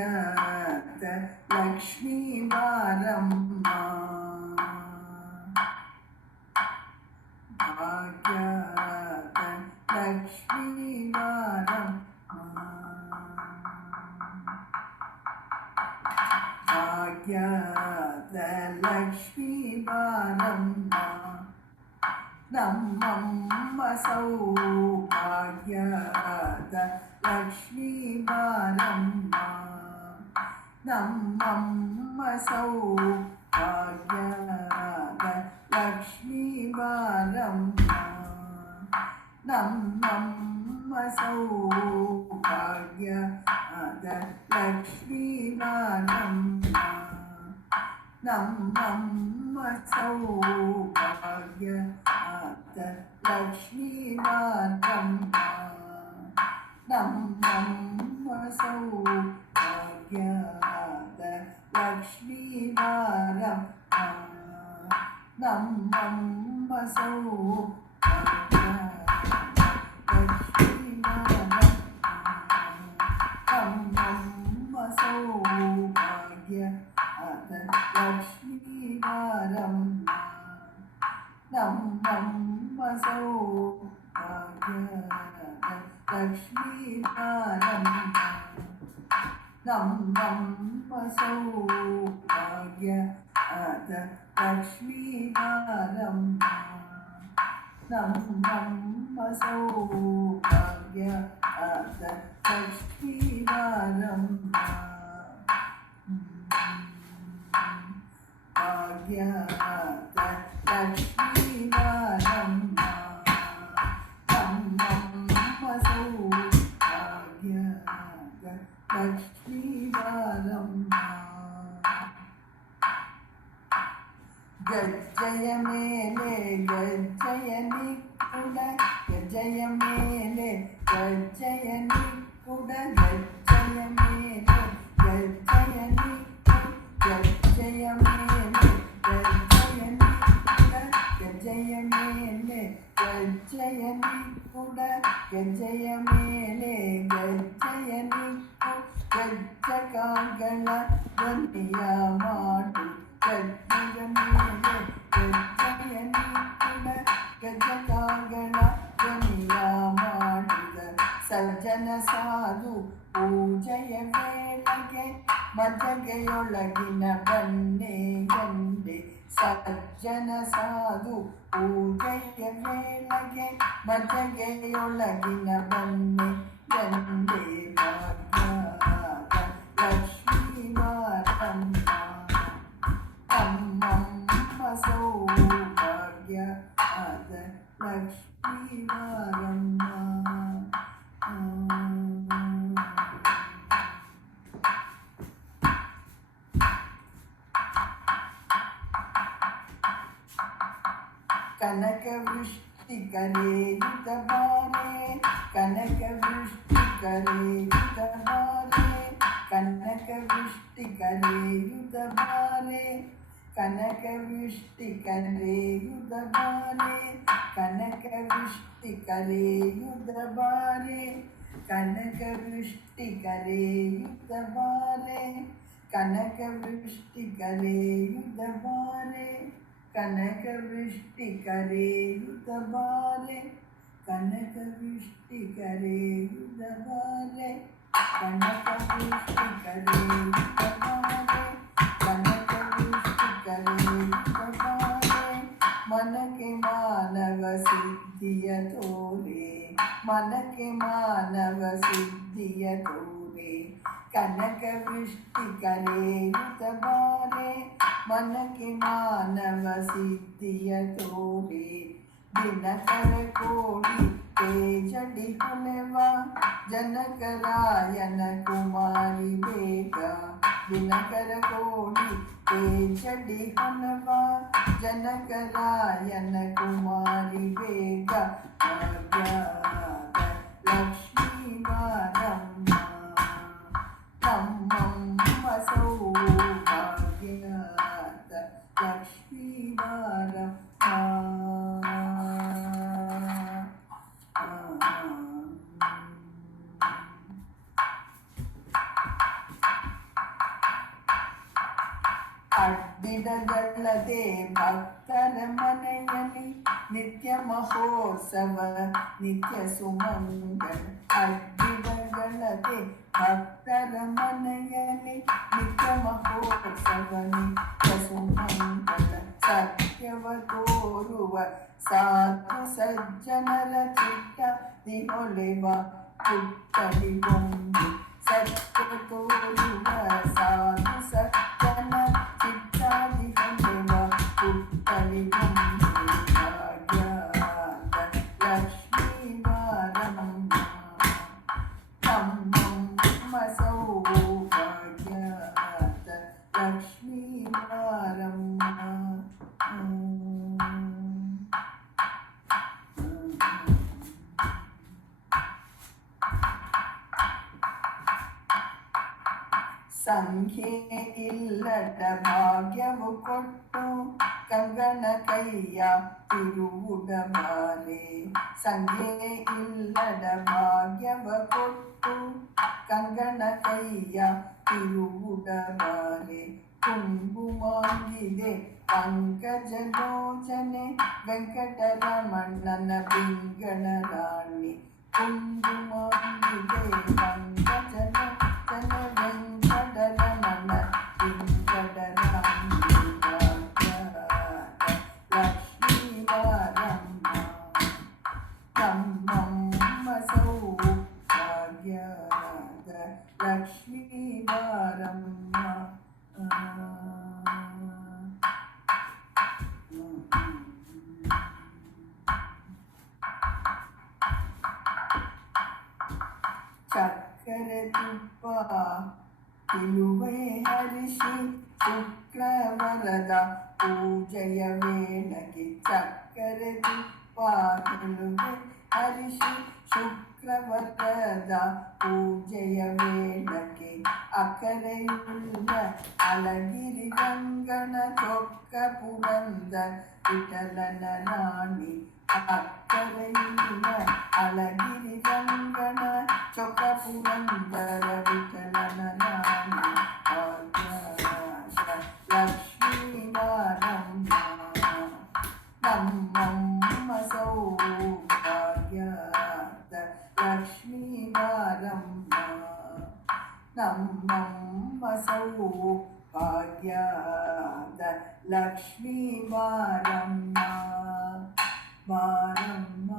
ಭಾಗ್ಯದ ಲಕ್ಷ್ಮೀ ಬಾರಮ್ಮ ಭಾಗ್ಯದ ಲಕ್ಷ್ಮೀ ಬಾರಮ್ಮ ಭಾಗ್ಯದ ಲಕ್ಷ್ಮೀ ಬಾರಮ್ಮ ನಮ್ಮಮ್ಮ ಸೌಭಾಗ್ಯದ ಲಕ್ಷ್ಮೀ ಬಾರಮ್ಮ ನಮ್ಮಮ್ಮ ಸೌಭಾಗ್ಯದ ಲಕ್ಷ್ಮೀ ಬಾರಮ್ಮ ನಮ್ಮಮ್ಮ ಸೌಭಾಗ್ಯದ ಲಕ್ಷ್ಮೀ ಬಾರಮ್ಮ ನಮ್ಮಮ್ಮ ಸೌಭಾಗ್ಯದ ಲಕ್ಷ್ಮೀ ಬಾರಮ್ಮ ನಮ್ಮಮ್ಮ ಸೌಭಾಗ್ಯದ ಲಕ್ಷ್ಮೀ ಬಾರಮ್ಮ ನಮ್ಮಮ್ಮ ಸೌಭಾಗ್ಯದ ಲಕ್ಷ್ಮೀ ಬಾರಮ್ಮ ನಮ್ಮಮ್ಮ ಸೌಭಾಗ್ಯದ ಲಕ್ಷ್ಮೀ ಬಾರಮ್ಮ ನಮ್ಮಮ್ಮ ಸೌಭಾಗ್ಯದ ಲಕ್ಷ್ಮೀ ಬಾರಮ್ಮ ನಮ್ಮಮ್ಮ ಸೌಭಾಗ್ಯದ ಲಕ್ಷ್ಮೀ ಬಾರಮ್ಮ ನಮ್ಮಮ್ಮ ಸೌಭಾಗ್ಯದ ಲಕ್ಷ್ಮೀ ಬಾರಮ್ಮ ಭಾಗ್ಯದ ಲಕ್ಷ್ಮೀ ಬಾರಮ್ಮ ನಮ್ಮಮ್ಮ ಸೌಭಾಗ್ಯದ ಲಕ್ಷ್ಮೀ ಬಾರಮ್ಮ ಗಜ್ಜೆಯ ಮೇಲೆ ಗಜ್ಜೆಯ ನಿಕ್ಕುಡ ಗಜ್ಜೆಯ ಮೇಲೆ ಗಜ್ಜೆಯ ನಿಕ್ಕುಡ ಗಜ್ಜೆಯ ಮೇಲೆ ಗಜ್ಜೆಯ ನಿಕ್ಕು ಗಜ್ಜೆಯ ಮೇಲೆ ಗಜ್ಜೆಯ ನಿಕ್ಕುಡ ಗಜ್ಜೆಯ ಮೇಲೆ ಗಜ್ಜೆಯ ನಿಕ್ಕುಡ ಗಜ್ಜೆಯ ಮೇಲೆ ಗಜ್ಜೆಯ ನಿಕ್ಕು ಗಜ್ಜಕಾಗಳ ಧ್ವನಿಯ ಮಾಡು ಗಜ್ಜೆಯ ಮೇಲೆ ಗಜ್ಜೆಯ ನಿಕ್ಕುಡ ಗಜ್ಜಕಾಗಳ ಧ್ವನಿಯ ಮಾಡಿದ ಸಜ್ಜನ ಸಾಧು ಪೂಜೆಯ ವೇಳೆಗೆ ಮಜಗೆಯೊಳಗಿನ ಬನ್ನೆ ಗಂಡೆ ಸಜ್ಜನ ಸಾಧು ಪೂಜೆಯ ವೇಳೆಗೆ ಮಜಗೆಯೊಳಗಿನ ಬನ್ನೆ ಗಂಡೆ ಭಾಗ್ಯದ ಲಕ್ಷ್ಮೀ ಬಾರಮ್ಮ ನಮ್ಮಮ್ಮ ಸೌಭಾಗ್ಯದ ಲಕ್ಷ್ಮೀ ಬಾರಮ್ಮ ಕನಕ ವೃಷ್ಟಿ ಕರೆಯುತ್ತ ಬಾರೆ ಕನಕ ವೃಷ್ಟಿ ಕರೆಯುತ್ತ ಬಾರೆ ಕನಕ ವೃಷ್ಟಿ ಕರೆಯುತ್ತ ಬಾರೆ ಕನಕ ವೃಷ್ಟಿ ಕರೆಯುತ್ತ ಬಾರೆ ಕನಕ ವೃಷ್ಟಿ ಕರೆಯುತ್ತ ಬಾರೆ ಕನಕ ವೃಷ್ಟಿ ಕರೆಯುತ್ತ ಬಾರೆ ಕನಕ ವೃಷ್ಟಿ ಕರೆಯುತ್ತ ಬಾರೆ ಕನಕ ವೃಷ್ಟಿ ಕರೆಯುತ್ತ ಬಾರೆ ಕನಕ ವೃಷ್ಟಿ ಕರೆಯುತ್ತ ಬಾರೆ ಕನಕ ವೃಷ್ಟಿ ಕರೆಯುತ್ತ ಬಾರೆ ಕನಕ ವೃಷ್ಟಿ ಕರೆಯುತ್ತ ಬಾರೆ ಮನಕ್ಕೆ ಮಾನವ ಸಿದ್ಧಿಯ ತೋರೆ ಮನಕ್ಕೆ ಮಾನವ ಸಿದ್ಧಿಯ ತೋರೆ ಕನಕ ವೃಷ್ಟಿ ಕರೆಯುತ್ತ ಬಾರೆ ಮನಕ್ಕೆ ಮಾನವ ಸಿದ್ಧಿಯ ತೋರೆ ದಿನಕರ ಕೋಡಿ ತೇಜಡಿ ಹೊಲೆವ ಜನಕರಾಯನ ಕುಮಾರಿ ಬೇಗ ದಿನಕರ ಕೋಡಿ ತೇಜಡಿ ಹೊಲೆವ ಜನಕರಾಯನ ಕುಮಾರಿ ಬೇಗ ಭಾಗ್ಯದ ಲಕ್ಷ್ಮೀ ಬಾರಮ್ಮ ನಮ್ಮಮ್ಮ ಸೌಭಾಗ್ಯದ ಲಕ್ಷ್ಮೀ ಬಾರಮ್ಮ ಅಡ್ಡಿಡಗಳದೆ ಭಕ್ತರ ಮನೆಯಲ್ಲಿ ನಿತ್ಯ ಮಹೋತ್ಸವ ನಿತ್ಯ ಸುಮಂಗಳ ಅಡ್ಡಿಡಗಳದೆ ಭಕ್ತರ ಮನೆಯಲ್ಲಿ ನಿತ್ಯ ಮಹೋತ್ಸವ ನಿತ್ಯ ಸುಮಂಗಳ ಸತ್ಯವ ತೋರುವ ಸಾಧು ಸಜ್ಜನರ ಚಿತ್ತ ಹೊಳೆವ ಪುಟ್ಟಲಿ ಗೊಂಬೆ ಸತ್ಯ ತೋರುವ ಸಾಧು ಸಜ್ಜನ ಚಿತ್ತಾದಿ ಹೊಳೆವ ಪುಟ್ಟಲಿ ಗೊಂಬೆ ಭಾಗ್ಯದ ಲಕ್ಷ್ಮೀ ಬಾರಮ್ಮ ತಮ್ಮ ಸೌಭಾಗ್ಯದ ಲಕ್ಷ್ಮೀ ಬಾರಮ್ಮ. ಸಂಖ್ಯೆ ಇಲ್ಲದ ಭಾಗ್ಯವು ಕೊಟ್ಟು ಕಂಗನ ಕೈಯ ತಿರುವುಡ ಬಾಲೆ ಸಂಖ್ಯೆ ಇಲ್ಲದ ಭಾಗ್ಯವ ಕೊಟ್ಟು ಕಂಗನ ಕೈಯ ತಿರುವುಡ ಬಾಲೆ ಕುಂಕುಮಾಗಿದೆ ಪಂಕಜಲೋಚನೆ ವೆಂಕಟರಮಣ್ಣನ ಬಿಂಗಣ ರಾಣಿ ಕುಂಕುಮಾಗಿದೆ ಪಂಕಜಲೋಚನೆ ವೆಂಕಟರಮಣ ಬಿಂಗಣ ರಾಣಿ ಲಕ್ಷ್ಮೀ ಬಾರಮ್ಮ ನಮ್ಮಮ್ಮ ಸೌಭಾಗ್ಯದ ಲಕ್ಷ್ಮೀ ಬಾರಮ್ಮ. ಚಕ್ಕರೆ ತುಪ್ಪ ತಿಳುವೆ ಹರಿಸಿ ಶುಕ್ರವರದ ಪೂಜೆಯ ವೇಳೆಗೆ ಚಕ್ಕರೆ ತುಪ್ಪ ತಿಳುವೆ ಹರಿಸಿ ಶುಕ್ರವರದ ಪೂಜೆಯ ವೇಳೆಗೆ ಅಕರೆಯುಳ್ಳ ಅಳಗಿರಿ ರಂಗನ ಚೊಕ್ಕ ಪುರಂದ ವಿಠಲನ ರಾಣಿ ಅಕ್ಕರೆಯುಳ್ಳ ಅಳಗಿರಿ ರಂಗನ ಚೊಕ್ಕ ಪುರಂದರ ವಿಠಲನ ರಾಣಿ ಲಕ್ಷ್ಮೀ ಬಾರಮ್ಮ ನಮ್ಮಮ್ಮ ಸೌಭಾಗ್ಯದ ಲಕ್ಷ್ಮೀ ಬಾರಮ್ಮ ನಮ್ಮಮ್ಮ ಸೌಭಾಗ್ಯದ ಲಕ್ಷ್ಮೀ ಬಾರಮ್ಮ ಬಾರಮ್ಮ.